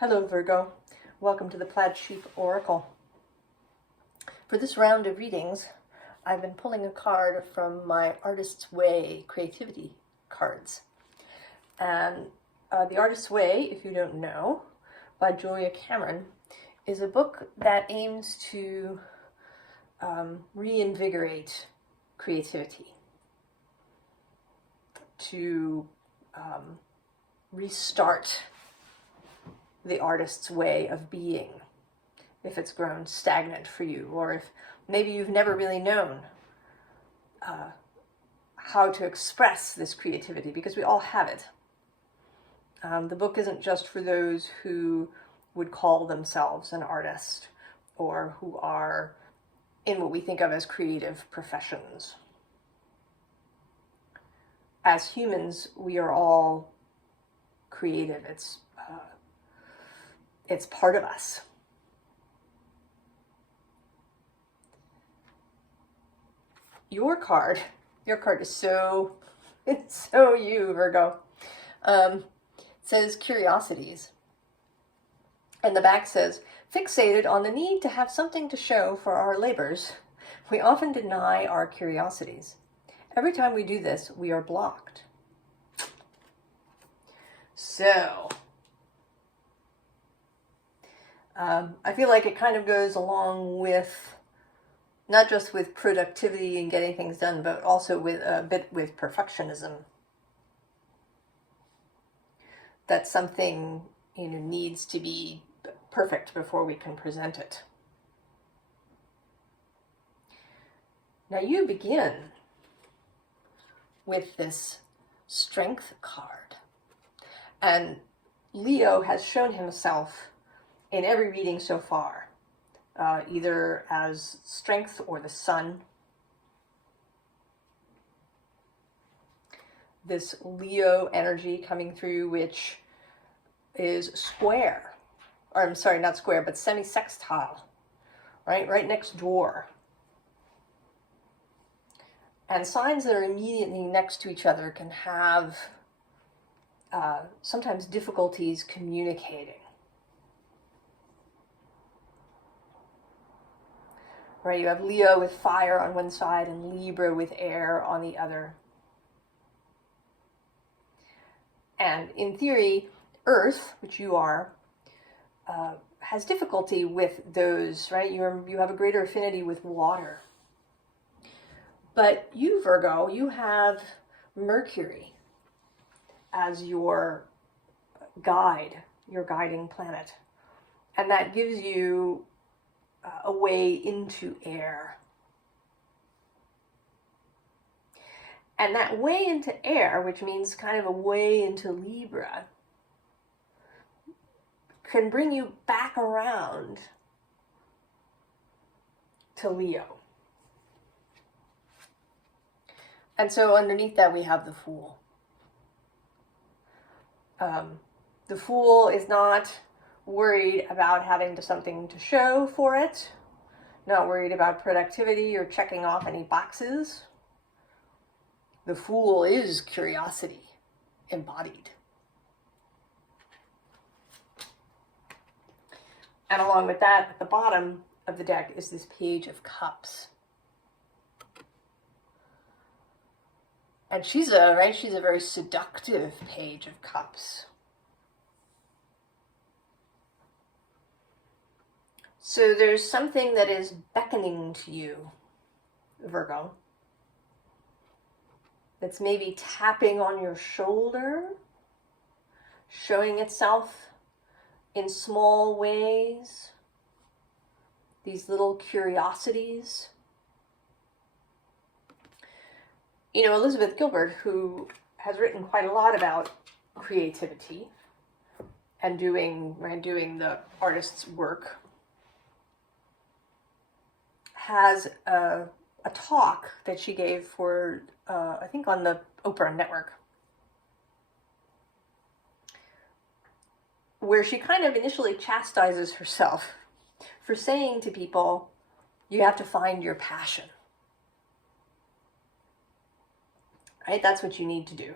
Hello Virgo, welcome to the Plaid Sheep Oracle. For this round of readings, I've been pulling a card from my Artist's Way creativity cards. And The Artist's Way, if you don't know, by Julia Cameron, is a book that aims to reinvigorate creativity, to restart the artist's way of being, if it's grown stagnant for you, or if maybe you've never really known how to express this creativity, because we all have it. The book isn't just for those who would call themselves an artist or who are in what we think of as creative professions. As humans, we are all creative. It's part of us. Your card is it's so you, Virgo. It says curiosities. And the back says, fixated on the need to have something to show for our labors, we often deny our curiosities. Every time we do this, we are blocked. So, I feel like it kind of goes along with, not just with productivity and getting things done, but also with a bit with perfectionism. That something, needs to be perfect before we can present it. Now you begin with this strength card. And Leo has shown himself in every reading so far, either as strength or the sun. This Leo energy coming through, which is square, or I'm sorry, not square, but semi-sextile, right next door. And signs that are immediately next to each other can have sometimes difficulties communicating. Right, you have Leo with fire on one side and Libra with air on the other. And in theory, Earth, which you are, has difficulty with those, right? You have a greater affinity with water. But you, Virgo, you have Mercury as your guide, your guiding planet. And that gives you a way into air. And that way into air, which means kind of a way into Libra, can bring you back around to Leo. And so underneath that we have the Fool. The Fool is not worried about having something to show for it, not worried about productivity or checking off any boxes. The Fool is curiosity embodied. And along with that, at the bottom of the deck is this Page of Cups. And she's a very seductive Page of Cups. So there's something that is beckoning to you, Virgo, that's maybe tapping on your shoulder, showing itself in small ways, these little curiosities. Elizabeth Gilbert, who has written quite a lot about creativity and doing the artist's work, has a talk that she gave for, I think on the Oprah network, where she kind of initially chastises herself for saying to people, you have to find your passion. Right? That's what you need to do.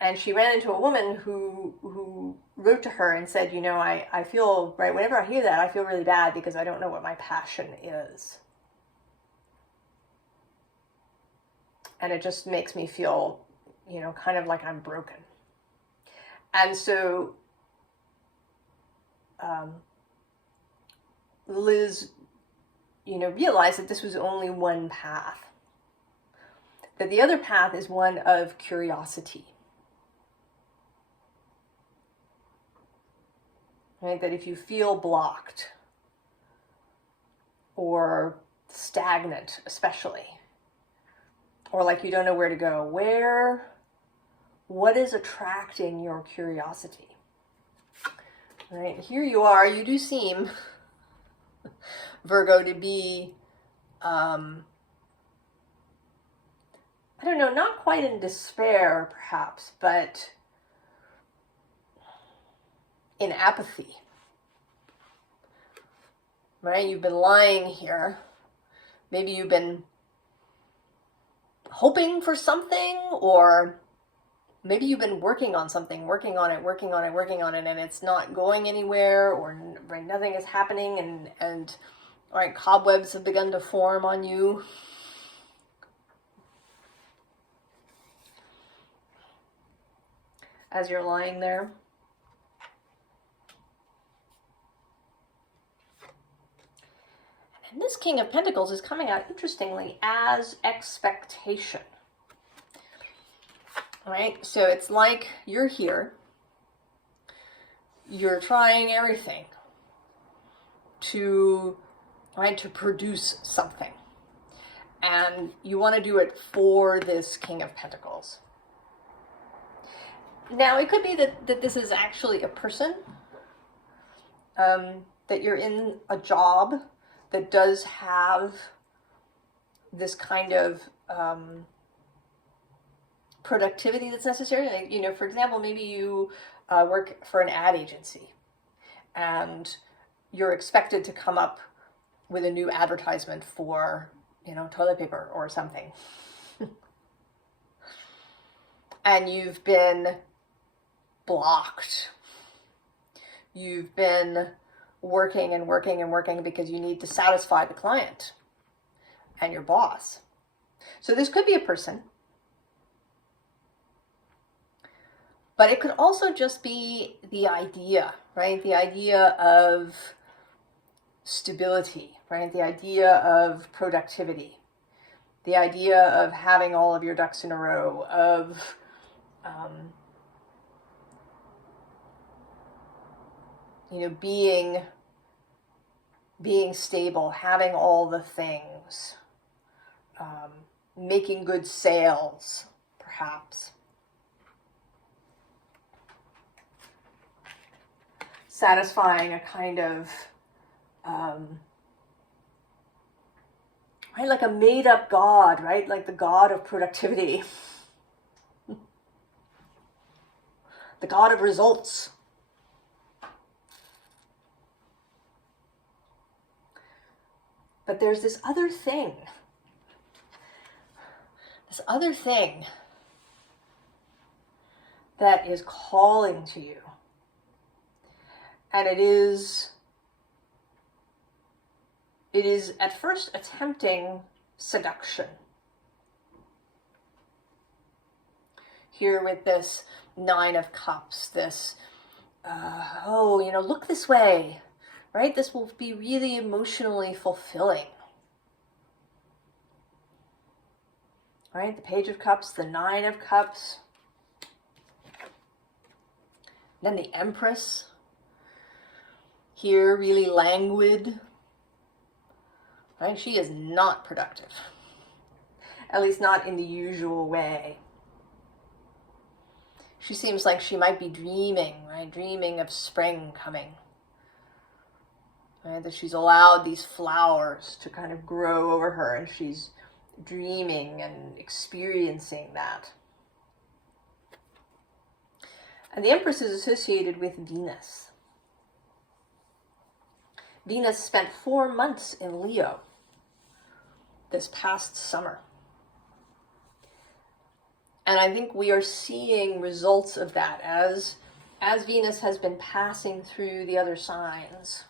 And she ran into a woman who wrote to her and said, you know, I feel, right, whenever I hear that, I feel really bad because I don't know what my passion is. And it just makes me feel, you know, kind of like I'm broken. And so Liz, you know, realized that this was only one path. That the other path is one of curiosity. Right? That if you feel blocked or stagnant, especially, or like you don't know where to go, what is attracting your curiosity? Right? Here you are, you do seem, Virgo, to be, I don't know, not quite in despair, perhaps, but in apathy. Right? You've been lying here. Maybe you've been hoping for something, or maybe you've been working on something, working on it, and it's not going anywhere, or right, nothing is happening, and all right, cobwebs have begun to form on you. As you're lying there. And this King of Pentacles is coming out, interestingly, as expectation. Right? So it's like you're here. You're trying everything to produce something. And you want to do it for this King of Pentacles. Now, it could be that this is actually a person, that you're in a job that does have this kind of productivity that's necessary. Like, you know, for example, maybe you work for an ad agency and you're expected to come up with a new advertisement for, you know, toilet paper or something. And you've been blocked. You've been working because you need to satisfy the client and your boss. So this could be a person, but it could also just be the idea, right? The idea of stability, right? The idea of productivity, the idea of having all of your ducks in a row, of you know, being stable, having all the things, making good sales, perhaps. Satisfying a kind of, right, like a made-up god, right? Like the god of productivity. The god of results. But there's this other thing that is calling to you. And it is at first attempting seduction. Here with this Nine of Cups, this, you know, look this way. Right? This will be really emotionally fulfilling. Right? The Page of Cups, the Nine of Cups. Then the Empress. Here, really languid. Right? She is not productive. At least not in the usual way. She seems like she might be dreaming, right? Dreaming of spring coming. Right, that she's allowed these flowers to kind of grow over her, and she's dreaming and experiencing that. And the Empress is associated with Venus. Venus spent 4 months in Leo this past summer. And I think we are seeing results of that as as Venus has been passing through the other signs,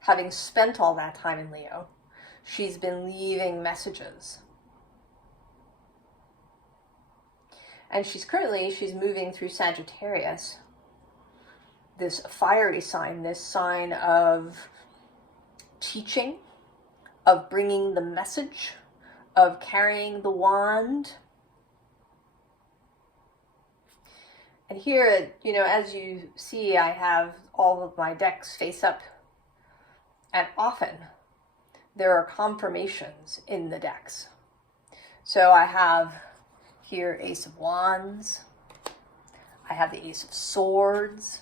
having spent all that time in Leo, she's been leaving messages. And she's moving through Sagittarius, this fiery sign, this sign of teaching, of bringing the message, of carrying the wand. And here, you know, as you see, I have all of my decks face up, and often there are confirmations in the decks. So I have here Ace of Wands, I have the Ace of Swords.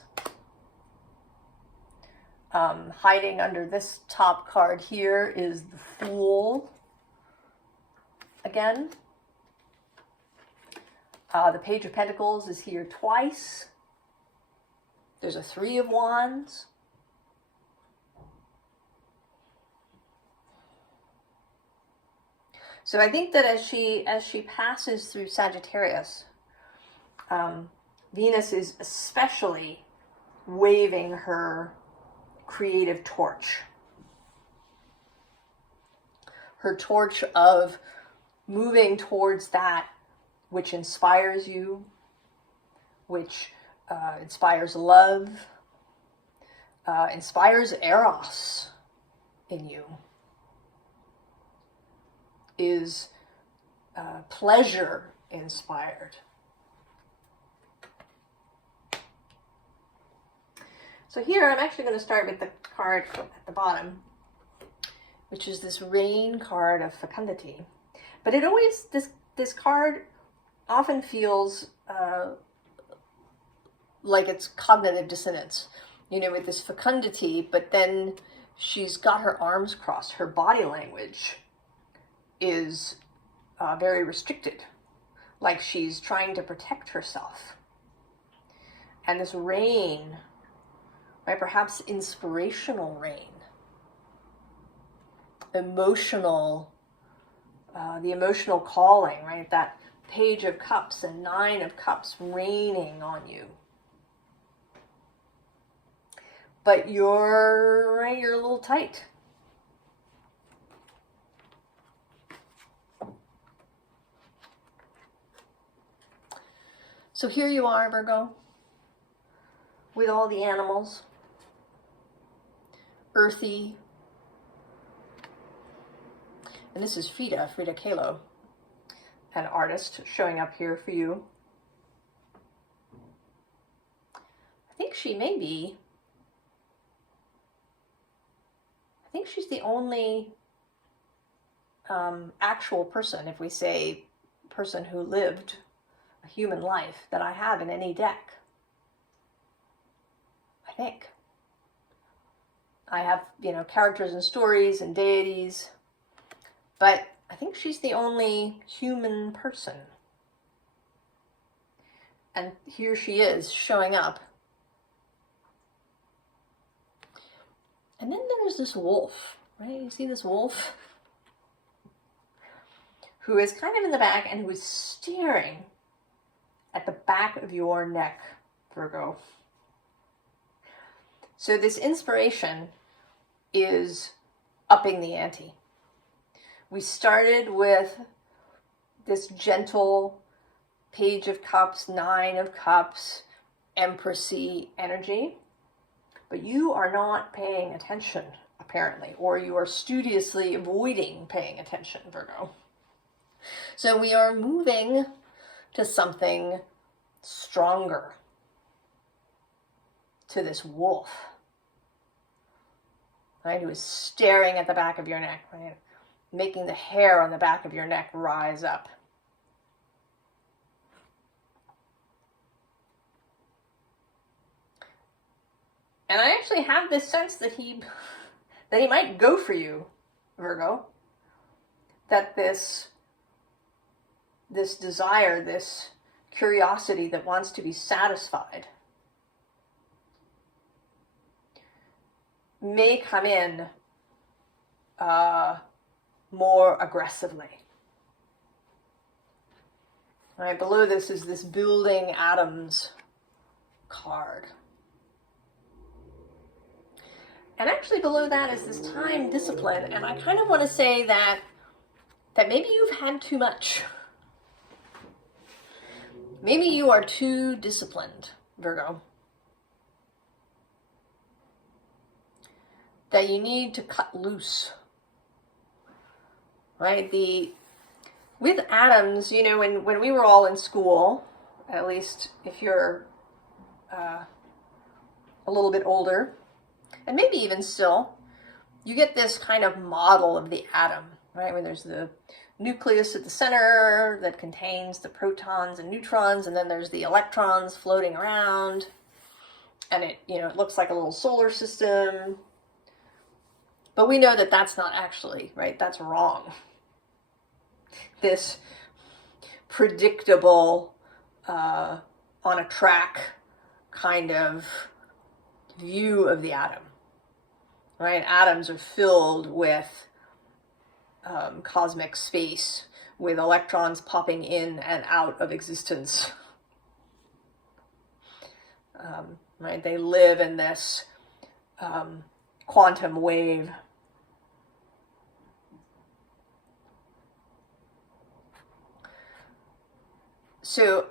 Hiding under this top card here is the Fool again. The Page of Pentacles is here twice. There's a Three of Wands. So I think that as she passes through Sagittarius, Venus is especially waving her creative torch. Her torch of moving towards that which inspires you, which inspires love, inspires eros in you, is pleasure inspired. So here I'm actually going to start with the card at the bottom, which is this Rain card of fecundity. But it always, this card often feels like it's cognitive dissonance, you know, with this fecundity, but then she's got her arms crossed. Her body language is very restricted, like she's trying to protect herself. And this rain, right, perhaps inspirational rain, emotional, the emotional calling, right, that Page of Cups and Nine of Cups raining on you. But you're a little tight. So here you are, Virgo, with all the animals, earthy. And this is Frida Kahlo, an artist showing up here for you. I think she may be, I think she's the only actual person, if we say person who lived a human life, that I have in any deck. I think. I have, you know, characters and stories and deities, but I think she's the only human person. And here she is showing up. And then there's this wolf, right? You see this wolf? Who is kind of in the back and who is staring at the back of your neck, Virgo. So this inspiration is upping the ante. We started with this gentle Page of Cups, Nine of Cups, Empressy energy, but you are not paying attention, apparently, or you are studiously avoiding paying attention, Virgo. So we are moving to something stronger, to this wolf, right, who is staring at the back of your neck, right, making the hair on the back of your neck rise up. And I actually have this sense that he might go for you, Virgo. That this desire, this curiosity that wants to be satisfied may come in more aggressively. All right, below this is this building atoms card. And actually below that is this time discipline. And I kind of want to say that maybe you've had too much. Maybe you are too disciplined, Virgo. That you need to cut loose. Right? With atoms, you know, when we were all in school, at least if you're a little bit older, and maybe even still, you get this kind of model of the atom, right? Where there's the nucleus at the center that contains the protons and neutrons, and then there's the electrons floating around, and it, you know, it looks like a little solar system. But we know that that's not actually, right? That's wrong. This predictable, on a track kind of view of the atom, right? Atoms are filled with cosmic space, with electrons popping in and out of existence. Right? They live in this quantum wave. So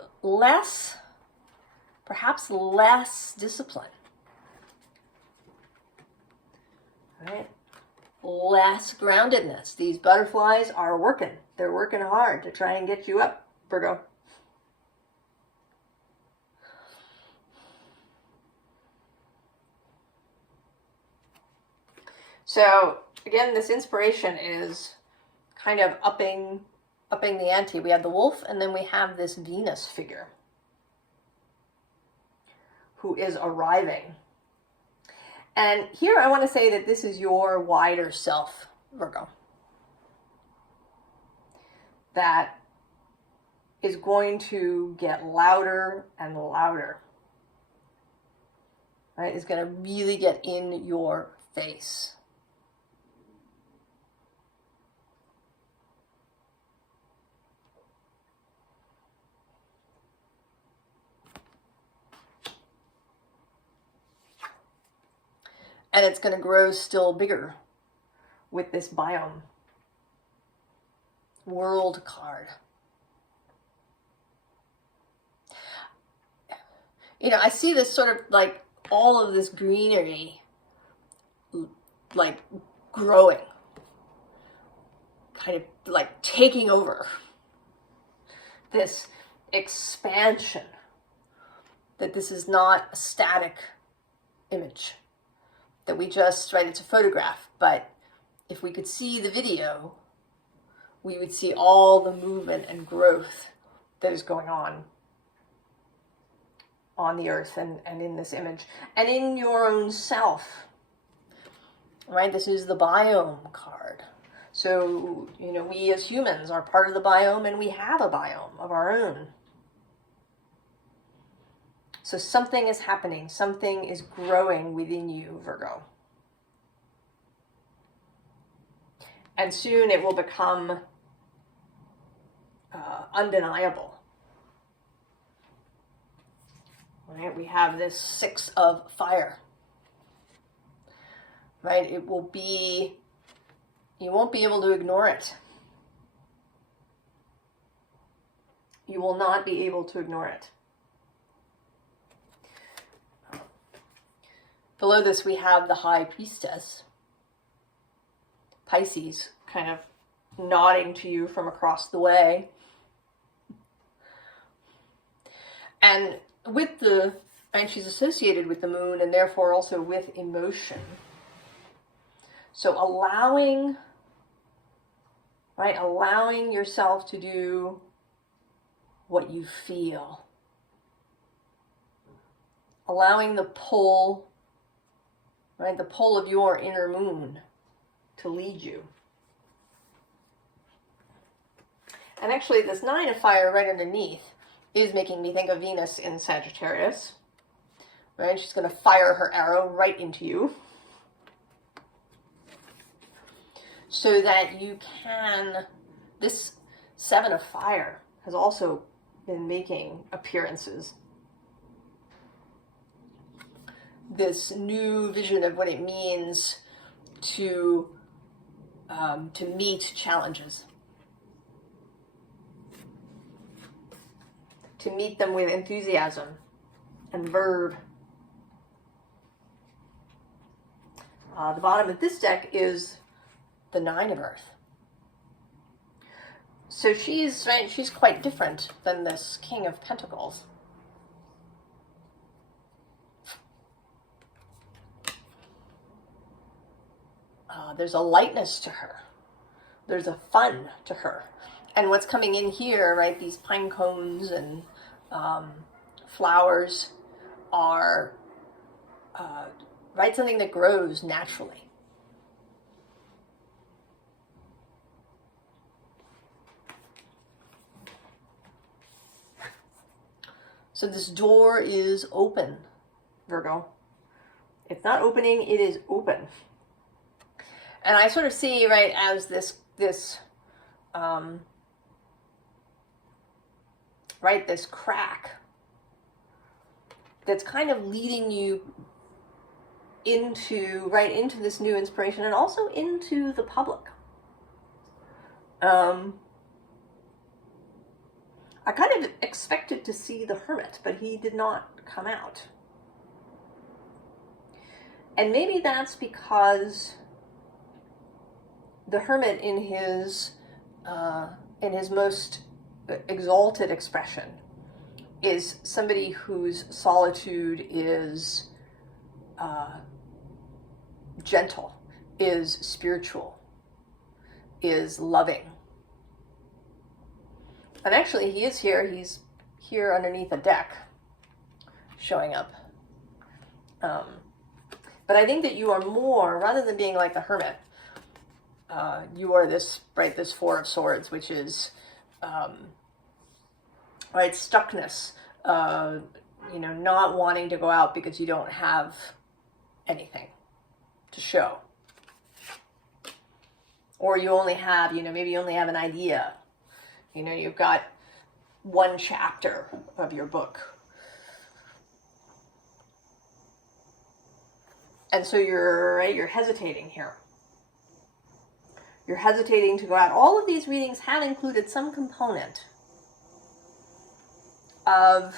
perhaps less discipline, right? Less groundedness. These butterflies are working. They're working hard to try and get you up, Virgo. So again, this inspiration is kind of upping the ante. We have the wolf, and then we have this Venus figure who is arriving. And here I want to say that this is your wider self, Virgo, that is going to get louder and louder, right? It's going to really get in your face. And it's going to grow still bigger with this biome. World card. You know, I see this sort of like all of this greenery like growing. Kind of like taking over. This expansion. That this is not a static image. That we just, right, it's a photograph, but if we could see the video, we would see all the movement and growth that is going on the earth and in this image, and in your own self, right? This is the biome card. So, you know, we as humans are part of the biome, and we have a biome of our own. So something is happening, something is growing within you, Virgo. And soon it will become undeniable. Right? We have this 6 of fire. Right? It will be, you won't be able to ignore it. You will not be able to ignore it. Below this, we have the High Priestess, Pisces, kind of nodding to you from across the way. And she's associated with the moon, and therefore also with emotion. So allowing yourself to do what you feel. Allowing the pull, right, the pull of your inner moon to lead you. And actually this 9 of fire right underneath is making me think of Venus in Sagittarius. Right? She's going to fire her arrow right into you. So that you can, this 7 of fire has also been making appearances. this new vision of what it means to meet challenges, to meet them with enthusiasm and verve. The bottom of this deck is the Nine of Earth. So she's quite different than this King of Pentacles. There's a lightness to her. There's a fun to her. And what's coming in here, right, these pine cones and flowers are, right, something that grows naturally. So this door is open, Virgo. It's not opening, it is open. And I sort of see, right, as this crack that's kind of leading you into this new inspiration and also into the public. I kind of expected to see the Hermit, but he did not come out. And maybe that's because the Hermit in his most exalted expression is somebody whose solitude is gentle, is spiritual, is loving. And actually he is here, he's here underneath a deck, showing up. But I think that you are more, rather than being like the Hermit, you are this, right, this Four of Swords, which is, right, stuckness, you know, not wanting to go out because you don't have anything to show. Or you only have, you know, maybe you only have an idea. You know, you've got one chapter of your book. And so you're hesitating here. You're hesitating to go out. All of these readings have included some component of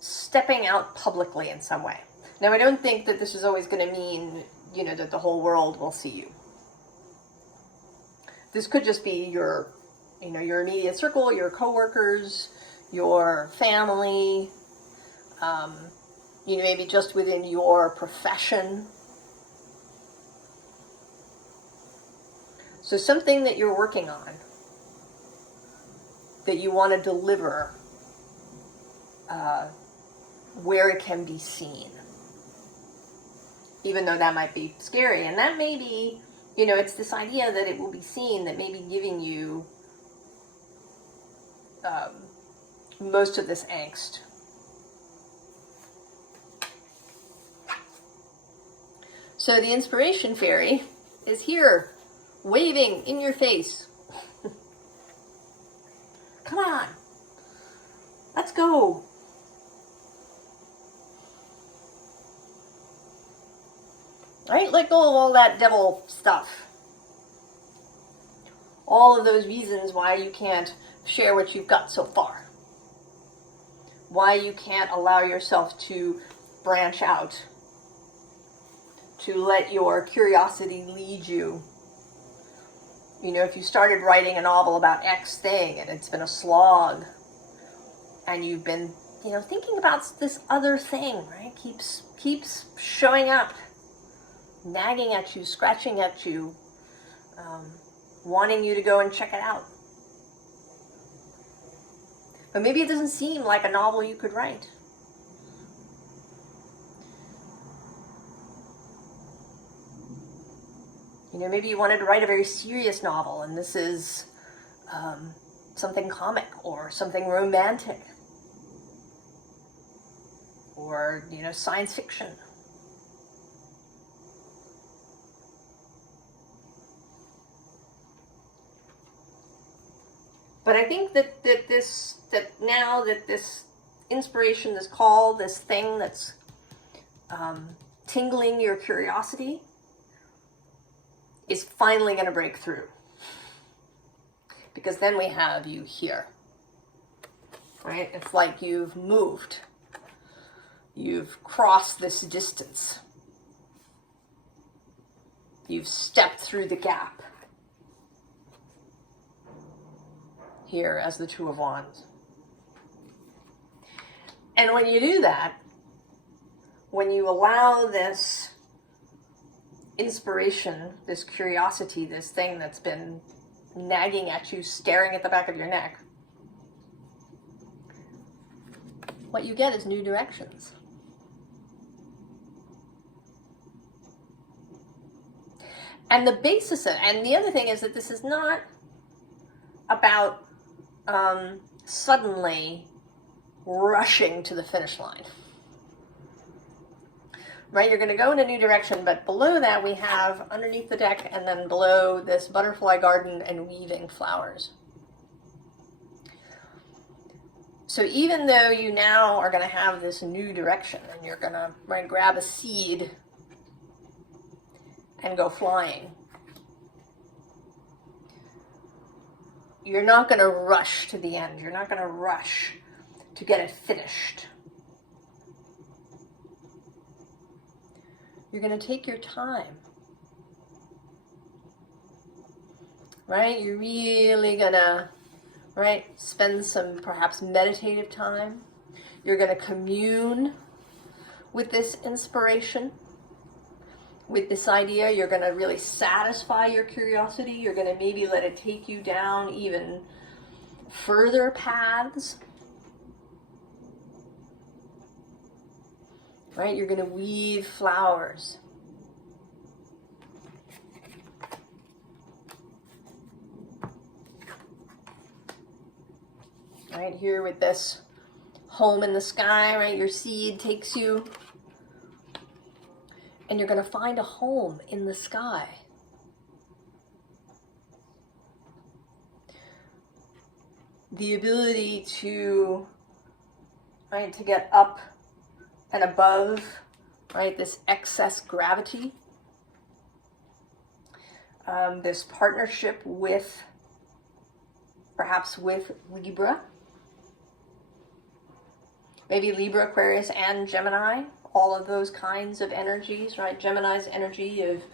stepping out publicly in some way. Now, I don't think that this is always going to mean, you know, that the whole world will see you. This could just be your, you know, your immediate circle, your coworkers, your family, you know, maybe just within your profession. So something that you're working on, that you want to deliver, where it can be seen. Even though that might be scary. And that may be, you know, it's this idea that it will be seen that may be giving you most of this angst. So the inspiration fairy is here, waving in your face. Come on, let's go. Right? Let go of all that devil stuff. All of those reasons why you can't share what you've got so far. Why you can't allow yourself to branch out. To let your curiosity lead you. You know, if you started writing a novel about X thing and it's been a slog, and you've been, you know, thinking about this other thing, right? Keeps showing up, nagging at you, scratching at you, wanting you to go and check it out. But maybe it doesn't seem like a novel you could write. You know, maybe you wanted to write a very serious novel, and this is something comic or something romantic or, you know, science fiction. But I think that now that this inspiration, this call, this thing that's tingling your curiosity is finally going to break through. Because then we have you here, right? It's like you've moved. You've crossed this distance. You've stepped through the gap. Here as the Two of Wands. And when you do that, when you allow this inspiration, this curiosity, this thing that's been nagging at you, staring at the back of your neck, what you get is new directions. And the basis of, and the other thing is that this is not about suddenly rushing to the finish line. Right, you're going to go in a new direction, but below that we have underneath the deck, and then below this butterfly garden and weaving flowers. So even though you now are going to have this new direction, and you're going to grab a seed and go flying, you're not going to rush to the end. You're not going to rush to get it finished. You're going to take your time, right? You're really going to, right, spend some perhaps meditative time. You're going to commune with this inspiration, with this idea. You're going to really satisfy your curiosity. You're going to maybe let it take you down even further paths. Right? You're going to weave flowers. Right here with this home in the sky, right? Your seed takes you, and you're going to find a home in the sky. The ability to, right, to get up and above, right, this excess gravity, this partnership with, perhaps with Libra, maybe Libra, Aquarius, and Gemini, all of those kinds of energies, right? Gemini's energy of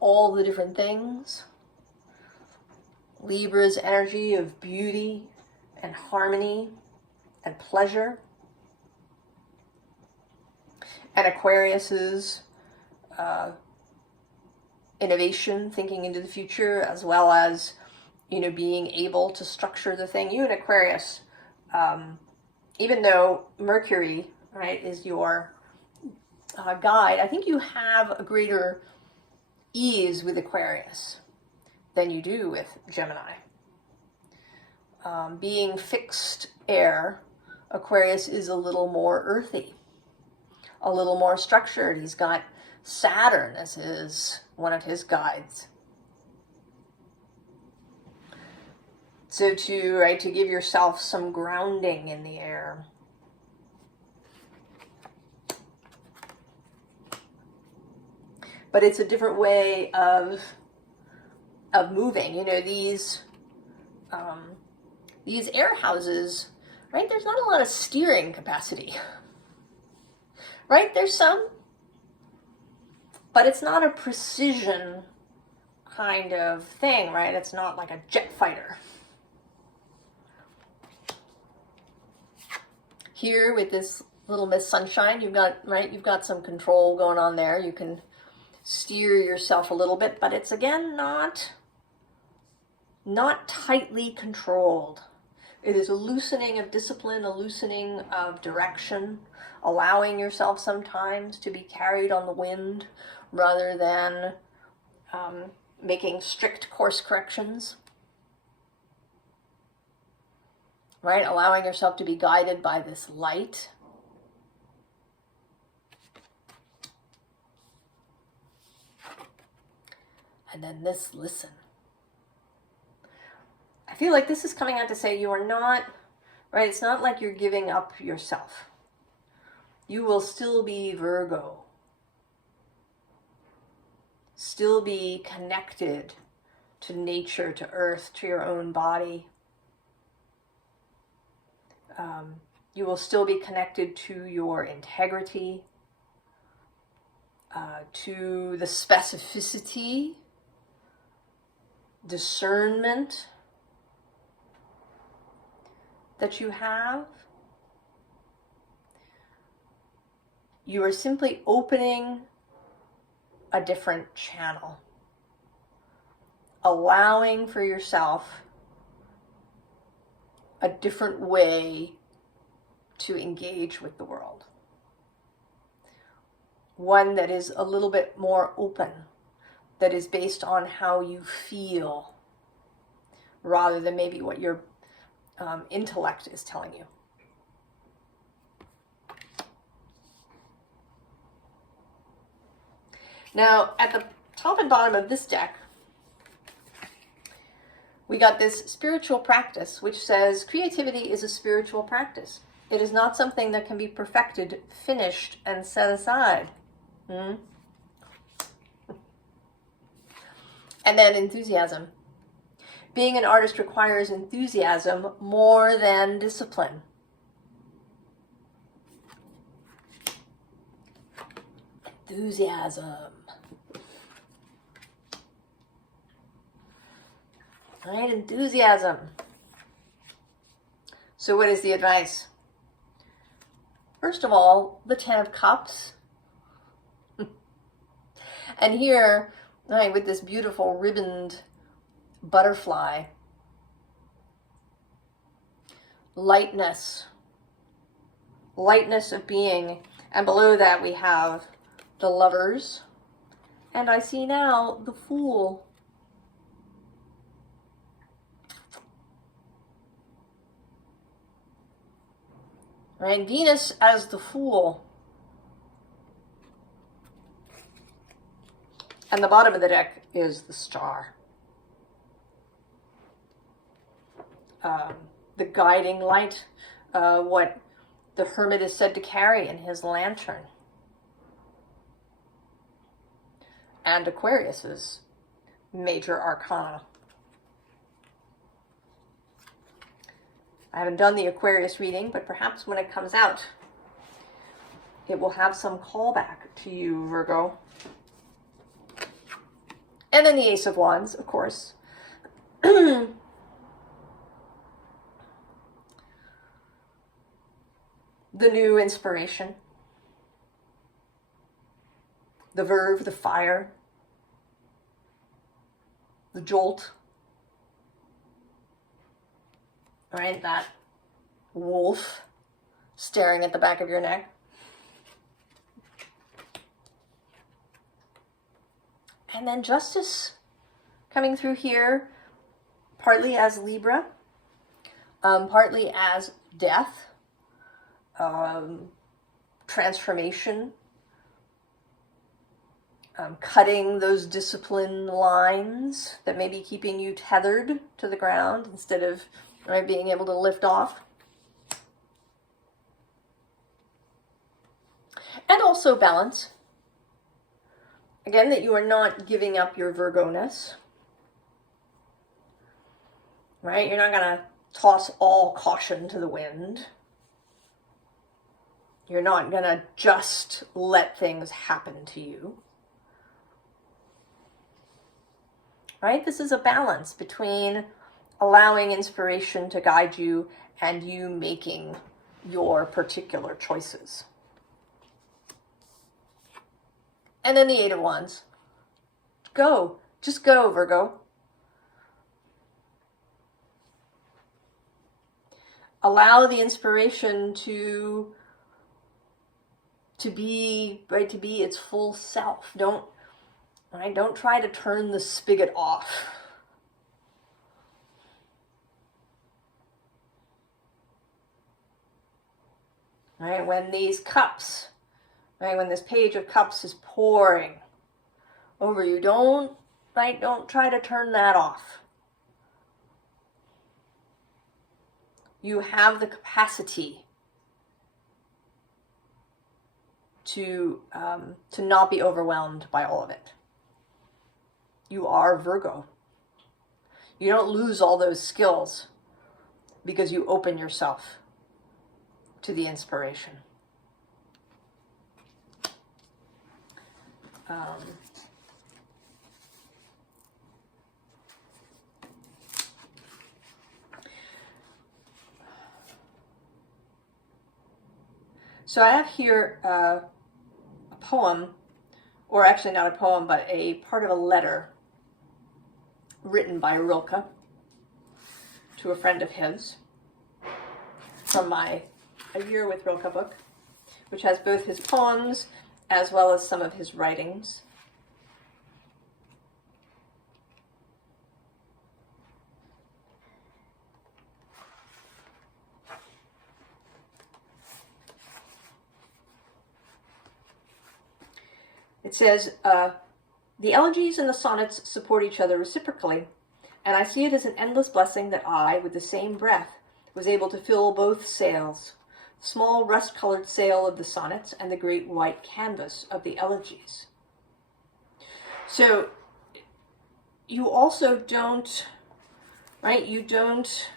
all the different things. Libra's energy of beauty and harmony and pleasure. And Aquarius's innovation, thinking into the future, as well as, you know, being able to structure the thing. You and Aquarius, even though Mercury, right, is your guide, I think you have a greater ease with Aquarius than you do with Gemini. Being fixed air, Aquarius is a little more earthy, a little more structured. He's got Saturn as one of his guides. So to give yourself some grounding in the air. But it's a different way of moving. You know, these air houses, right? There's not a lot of steering capacity. Right? There's some, but it's not a precision kind of thing, right? It's not like a jet fighter. Here with this little Miss Sunshine, you've got some control going on there. You can steer yourself a little bit, but it's again not tightly controlled. It is a loosening of discipline, a loosening of direction, allowing yourself sometimes to be carried on the wind rather than making strict course corrections. Right? Allowing yourself to be guided by this light. And then this listen. I feel like this is coming out to say you are not, right? It's not like you're giving up yourself. You will still be Virgo. still be connected to nature, to earth, to your own body. You will still be connected to your integrity, to the specificity, discernment that you have. You are simply opening a different channel, allowing for yourself a different way to engage with the world. One that is a little bit more open, that is based on how you feel, rather than maybe what your intellect is telling you. Now, at the top and bottom of this deck, we got this spiritual practice, which says creativity is a spiritual practice. It is not something that can be perfected, finished, and set aside. And then enthusiasm. Being an artist requires enthusiasm more than discipline. Enthusiasm. Right, enthusiasm. So what is the advice? First of all, the 10 of Cups. And here, right, with this beautiful ribboned butterfly, lightness of being. And below that we have the Lovers. And I see now the Fool. Right, Venus as the Fool. And the bottom of the deck is the Star. The guiding light, what the Hermit is said to carry in his lantern. And Aquarius's major arcana. I haven't done the Aquarius reading, but perhaps when it comes out, it will have some callback to you, Virgo. And then the Ace of Wands, of course. The new inspiration. The verve, the fire. The jolt. Right, that wolf staring at the back of your neck. And then Justice coming through here, partly as Libra, partly as death, transformation, cutting those discipline lines that may be keeping you tethered to the ground instead of being able to lift off. And also balance. Again, that you are not giving up your Virgo-ness. Right? You're not going to toss all caution to the wind. You're not going to just let things happen to you. Right? This is a balance between allowing inspiration to guide you and you making your particular choices. And then the Eight of Wands. Go. Just go, Virgo. Allow the inspiration to be its full self. Don't try to turn the spigot off. Right? When these cups, right, when this Page of Cups is pouring over you, don't try to turn that off. You have the capacity to not be overwhelmed by all of it. You are Virgo. You don't lose all those skills because you open yourself to the inspiration. So I have here a poem, or actually not a poem, but a part of a letter written by Rilke to a friend of his from my A Year with Rilke book, which has both his poems as well as some of his writings. It says, the elegies and the sonnets support each other reciprocally, and I see it as an endless blessing that I, with the same breath, was able to fill both sails, the small rust-colored sail of the sonnets and the great white canvas of the elegies. So you also don't, right, you don't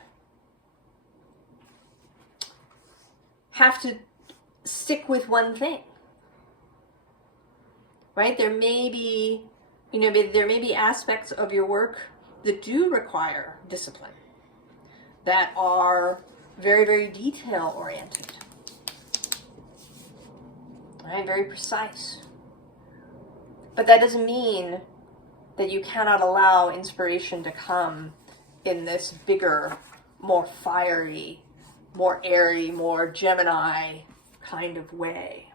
have to stick with one thing. Right? There may be, there may be aspects of your work that do require discipline, that are very, very detail oriented, right? Very precise. But that doesn't mean that you cannot allow inspiration to come in this bigger, more fiery, more airy, more Gemini kind of way.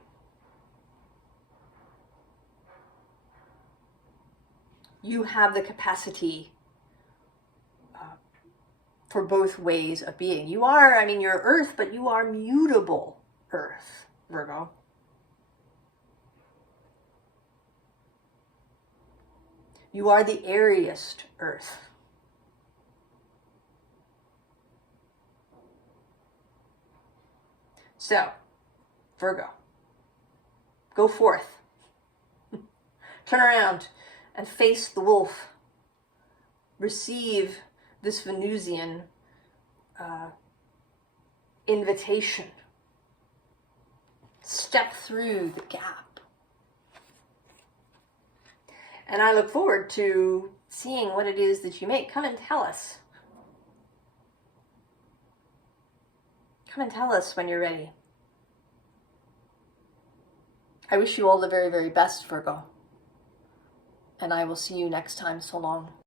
You have the capacity for both ways of being. You are, you're Earth, but you are mutable Earth, Virgo. You are the airiest Earth. So, Virgo, go forth. Turn around and face the wolf. Receive this Venusian invitation. Step through the gap. And I look forward to seeing what it is that you make. Come and tell us. Come and tell us when you're ready. I wish you all the very, very best, Virgo. And I will see you next time. So long.